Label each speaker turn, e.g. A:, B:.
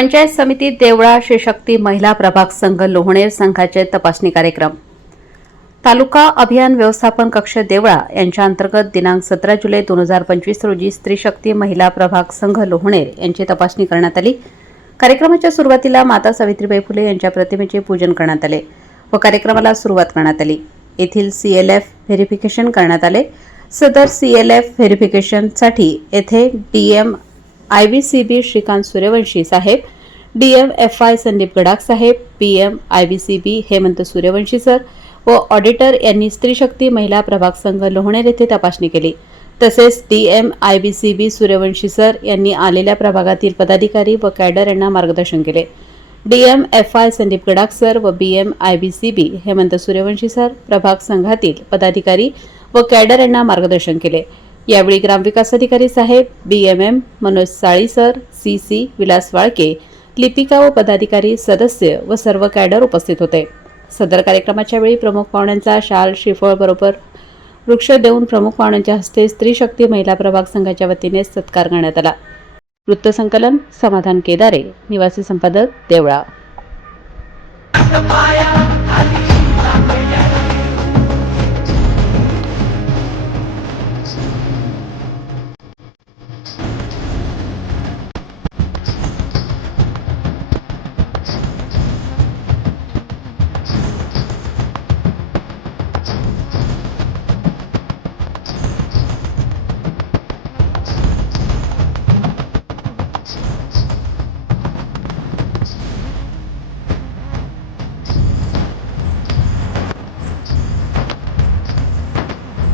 A: पंचायत समिती देवळा श्रीशक्ती महिला प्रभाग संघ लोहणेर संघाचे तपासणी कार्यक्रम. तालुका अभियान व्यवस्थापन कक्ष देवळा यांच्या अंतर्गत दिनांक सतरा जुलै दोन हजार पंचवीस रोजी स्त्रीशक्ती महिला प्रभाग संघ लोहणेर यांची तपासणी करण्यात आली. कार्यक्रमाच्या सुरुवातीला माता सावित्रीबाई फुले यांच्या प्रतिमेचे पूजन करण्यात आले व कार्यक्रमाला सुरुवात करण्यात आली. येथील सी एल एफ व्हेरिफिकेशन करण्यात आले. सदर सी एल एफ व्हेरिफिकेशनसाठी येथे DM I B C B Shrikant Suryavanshi Saheb D M F I Sandeep Gadakh Saheb PM I B C B Hemant Suryavanshi sir व ऑडिटर यांनी स्त्रीशक्ती महिला प्रभाग संघ लोहणेर येथे तपासणी केली. तसेच D M I B C B Suryavanshi sir यांनी आलेल्या प्रभागातील पदाधिकारी व कॅडर यांना मार्गदर्शन केले. D M F I Sandeep Gadakh sir व B M I B C B Hemant Suryavanshi sir प्रभाग संघातील पदाधिकारी व कॅडर यांना मार्गदर्शन केले. यावेळी ग्रामविकास अधिकारी साहेब B M M Manoj Sali sir C C Vilas Walke Lipika व पदाधिकारी सदस्य व सर्व कॅडर उपस्थित होते. सदर कार्यक्रमाच्या वेळी प्रमुख पाहुण्यांचा शाल श्रीफळ बरोबर वृक्ष देऊन प्रमुख पाहुण्यांच्या हस्ते स्त्री शक्ती महिला प्रभाग संघाच्या वतीने सत्कार करण्यात आला. वृत्तसंकलन समाधान केदारे निवासी संपादक देवळा.